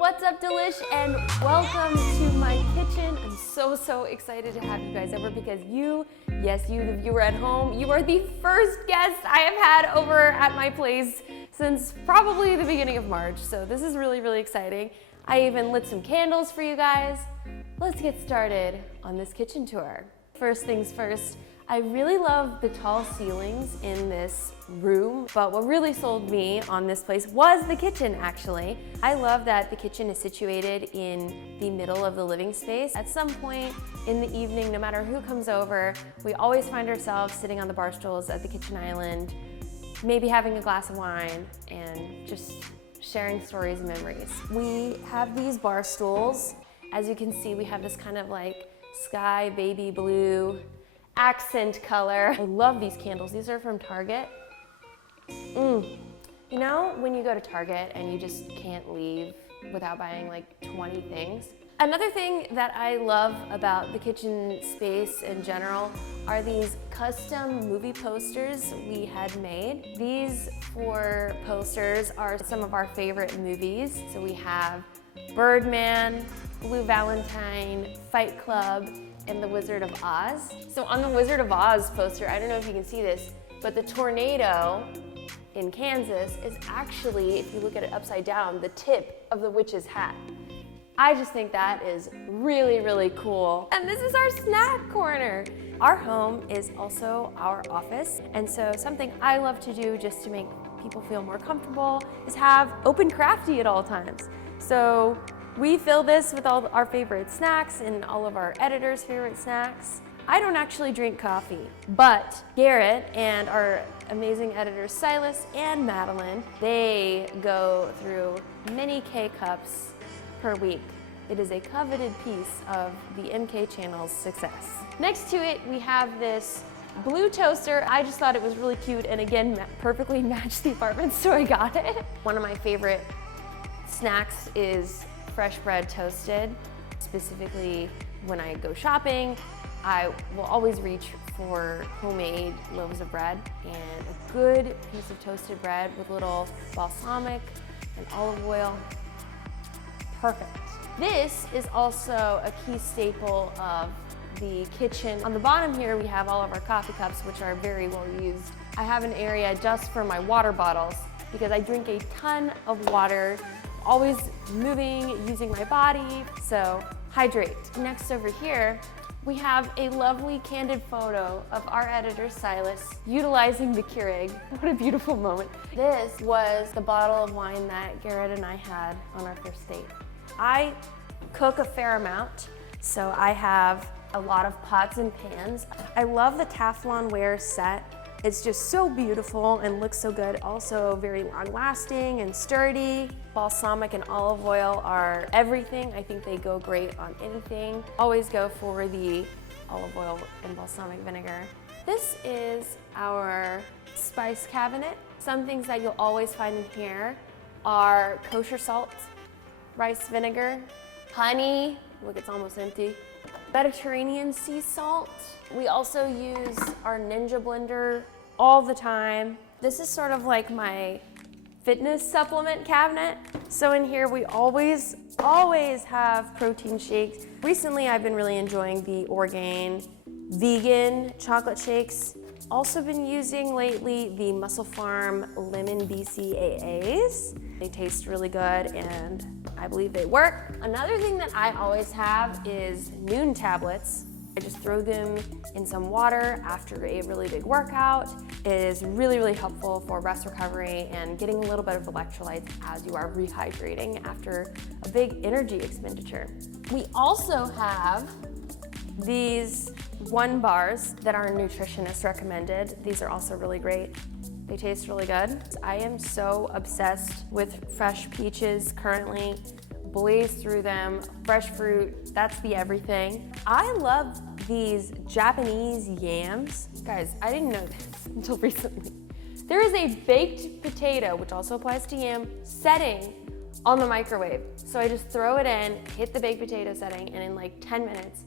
What's up, Delish, and welcome to my kitchen. I'm so excited to have you guys over because you, the viewer at home, you are the first guest I have had over at my place since probably the beginning of March. So this is really exciting. I even lit some candles for you guys. Let's get started on this kitchen tour. First things first, I really love the tall ceilings in this room, but what really sold me on this place was the kitchen, actually. I love that the kitchen is situated in the middle of the living space. At some point in the evening, no matter who comes over, we always find ourselves sitting on the bar stools at the kitchen island, maybe having a glass of wine and just sharing stories and memories. We have these bar stools. As you can see, we have this kind of like sky baby blue accent color. I love these candles. These are from Target. You know when you go to Target and you just can't leave without buying like 20 things? Another thing that I love about the kitchen space in general are these custom movie posters we had made. These 4 posters are some of our favorite movies. So we have Birdman, Blue Valentine, Fight Club, and The Wizard of Oz. So on the Wizard of Oz poster, I don't know if you can see this, but the tornado in Kansas is actually, if you look at it upside down, the tip of the witch's hat. I just think that is really cool. And this is our snack corner. Our home is also our office, and so something I love to do just to make people feel more comfortable is have open crafty at all times. So we fill this with all our favorite snacks and all of our editors' favorite snacks. I don't actually drink coffee, but Garrett and our amazing editors Silas and Madeline, they go through many K-cups per week. It is a coveted piece of the MK channel's success. Next to it, we have this blue toaster. I just thought it was really cute and again, perfectly matched the apartment, so I got it. One of my favorite snacks is fresh bread toasted. Specifically, when I go shopping, I will always reach for homemade loaves of bread, and a good piece of toasted bread with a little balsamic and olive oil. Perfect. This is also a key staple of the kitchen. On the bottom here, we have all of our coffee cups, which are very well used. I have an area just for my water bottles because I drink a ton of water, always moving, using my body, so hydrate. Next over here, we have a lovely candid photo of our editor Silas utilizing the Keurig. What a beautiful moment. This was the bottle of wine that Garrett and I had on our first date. I cook a fair amount, so I have a lot of pots and pans. I love the Teflon ware set. It's just so beautiful and looks so good. Also very long lasting and sturdy. Balsamic and olive oil are everything. I think they go great on anything. Always go for the olive oil and balsamic vinegar. This is our spice cabinet. Some things that you'll always find in here are kosher salt, rice vinegar, honey, look, it's almost empty, Mediterranean sea salt. We also use our Ninja blender all the time. This is sort of like my fitness supplement cabinet. So in here we always have protein shakes. Recently I've been really enjoying the Orgain vegan chocolate shakes. Also been using lately the Muscle Farm Lemon BCAAs. They taste really good and I believe they work. Another thing that I always have is Noon tablets. I just throw them in some water after a really big workout. It is really helpful for rest recovery and getting a little bit of electrolytes as you are rehydrating after a big energy expenditure. We also have these 1 bars that our nutritionist recommended. These are also really great. They taste really good. I am so obsessed with fresh peaches currently. Blaze through them, fresh fruit, that's the everything. I love these Japanese yams. Guys, I didn't know this until recently. There is a baked potato, which also applies to yam, setting on the microwave. So I just throw it in, hit the baked potato setting, and in like 10 minutes,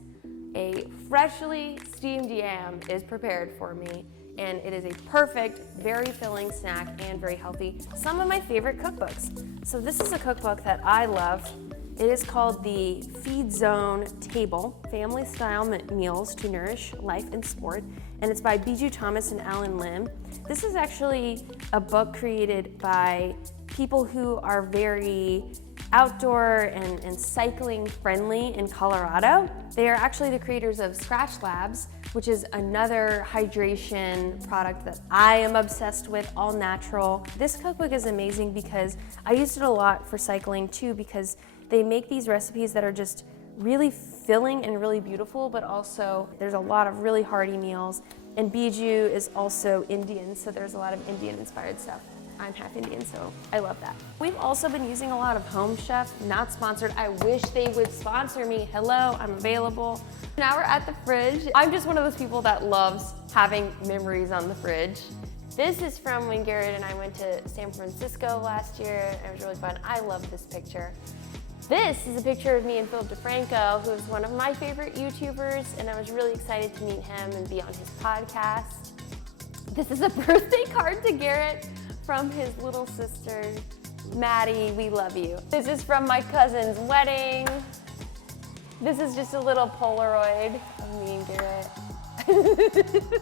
a freshly steamed yam is prepared for me and it is a perfect, very filling snack and very healthy. Some of my favorite cookbooks. So this is a cookbook that I love. It is called the Feed Zone Table, Family Style Meals to Nourish Life and Sport, and it's by Bijou Thomas and Alan Lim. This is actually a book created by people who are very outdoor and cycling friendly in Colorado. They are actually the creators of Scratch Labs, which is another hydration product that I am obsessed with, all natural. This cookbook is amazing because I used it a lot for cycling too, because they make these recipes that are just really filling and really beautiful, but also there's a lot of really hearty meals. And Bijou is also Indian, so there's a lot of Indian inspired stuff. I'm half Indian, so I love that. We've also been using a lot of Home Chef, not sponsored. I wish they would sponsor me. Hello, I'm available. Now we're at the fridge. I'm just one of those people that loves having memories on the fridge. This is from when Garrett and I went to San Francisco last year. It was really fun. I love this picture. This is a picture of me and Philip DeFranco, who is one of my favorite YouTubers, and I was really excited to meet him and be on his podcast. This is a birthday card to Garrett from his little sister, Maddie, we love you. This is from my cousin's wedding. This is just a little Polaroid of me and Garrett.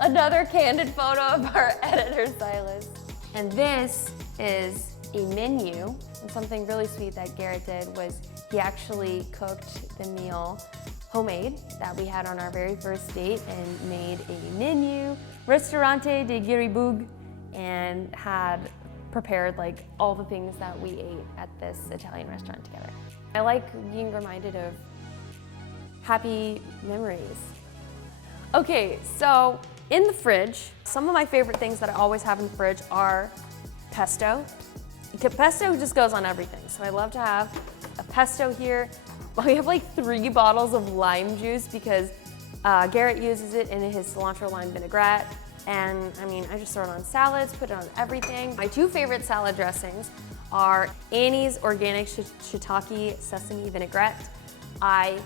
Another candid photo of our editor, Silas. And this is a menu, and something really sweet that Garrett did was he actually cooked the meal homemade that we had on our very first date and made a menu, Restaurante de Giribug, and had prepared like all the things that we ate at this Italian restaurant together. I like being reminded of happy memories. Okay, so in the fridge, some of my favorite things that I always have in the fridge are pesto. Pesto just goes on everything, so I love to have a pesto here. We have like 3 bottles of lime juice because Garrett uses it in his cilantro lime vinaigrette. And I mean, I just throw it on salads, put it on everything. My 2 favorite salad dressings are Annie's Organic Shiitake Sesame Vinaigrette. I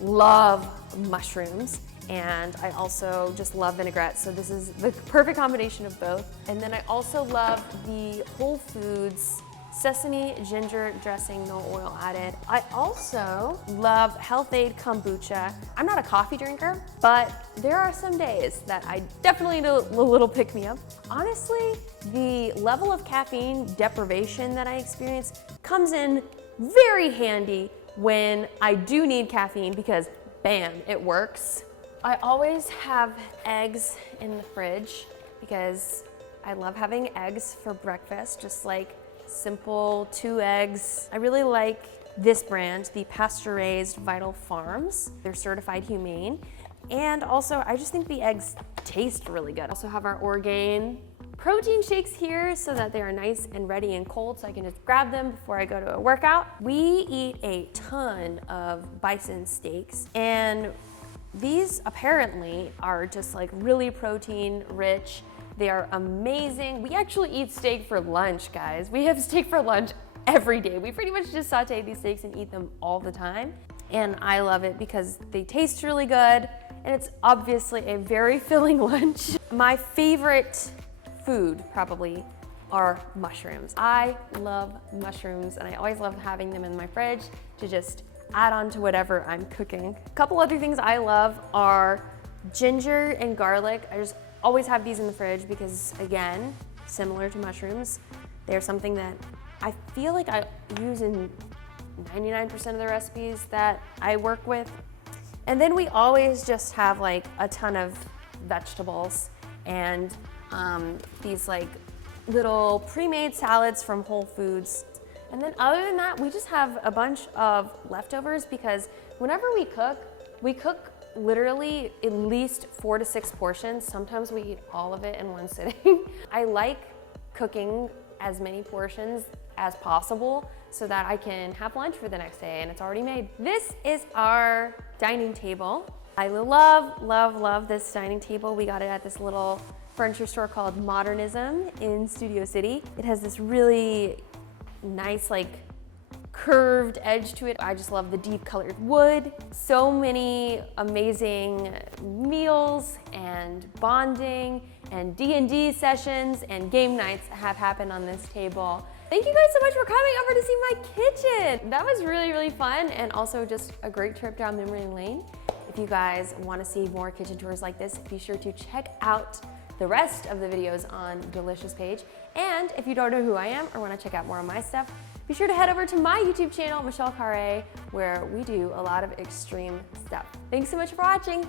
love mushrooms, and I also just love vinaigrette, so this is the perfect combination of both. And then I also love the Whole Foods sesame ginger dressing, no oil added. I also love Health-Ade kombucha. I'm not a coffee drinker, but there are some days that I definitely need a little pick-me-up. Honestly, the level of caffeine deprivation that I experience comes in very handy when I do need caffeine because bam, it works. I always have eggs in the fridge because I love having eggs for breakfast, just like simple 2 eggs. I really like this brand, the Pasture Raised Vital Farms. They're certified humane. And also, I just think the eggs taste really good. Also have our Orgain protein shakes here so that they are nice and ready and cold so I can just grab them before I go to a workout. We eat a ton of bison steaks, and these apparently are just like really protein rich. They are amazing. We actually eat steak for lunch, guys. We have steak for lunch every day. We pretty much just saute these steaks and eat them all the time. And I love it because they taste really good, and it's obviously a very filling lunch. My favorite food probably are mushrooms. I love mushrooms, and I always love having them in my fridge to just add on to whatever I'm cooking. A couple other things I love are ginger and garlic. I just always have these in the fridge because, again, similar to mushrooms, they're something that I feel like I use in 99% of the recipes that I work with. And then we always just have like a ton of vegetables and these like little pre-made salads from Whole Foods. And then other than that, we just have a bunch of leftovers because whenever we cook literally at least 4 to 6 portions. Sometimes we eat all of it in one sitting. I like cooking as many portions as possible so that I can have lunch for the next day and it's already made. This is our dining table. I love, love, love this dining table. We got it at this little furniture store called Modernism in Studio City. It has this really nice like curved edge to it. I just love the deep colored wood. So many amazing meals and bonding and D&D sessions and game nights have happened on this table. Thank you guys so much for coming over to see my kitchen. That was really, really fun, and also just a great trip down memory lane. If you guys want to see more kitchen tours like this, be sure to check out the rest of the videos on Delish's page. And if you don't know who I am or want to check out more of my stuff, be sure to head over to my YouTube channel, Khare, where we do a lot of extreme stuff. Thanks so much for watching.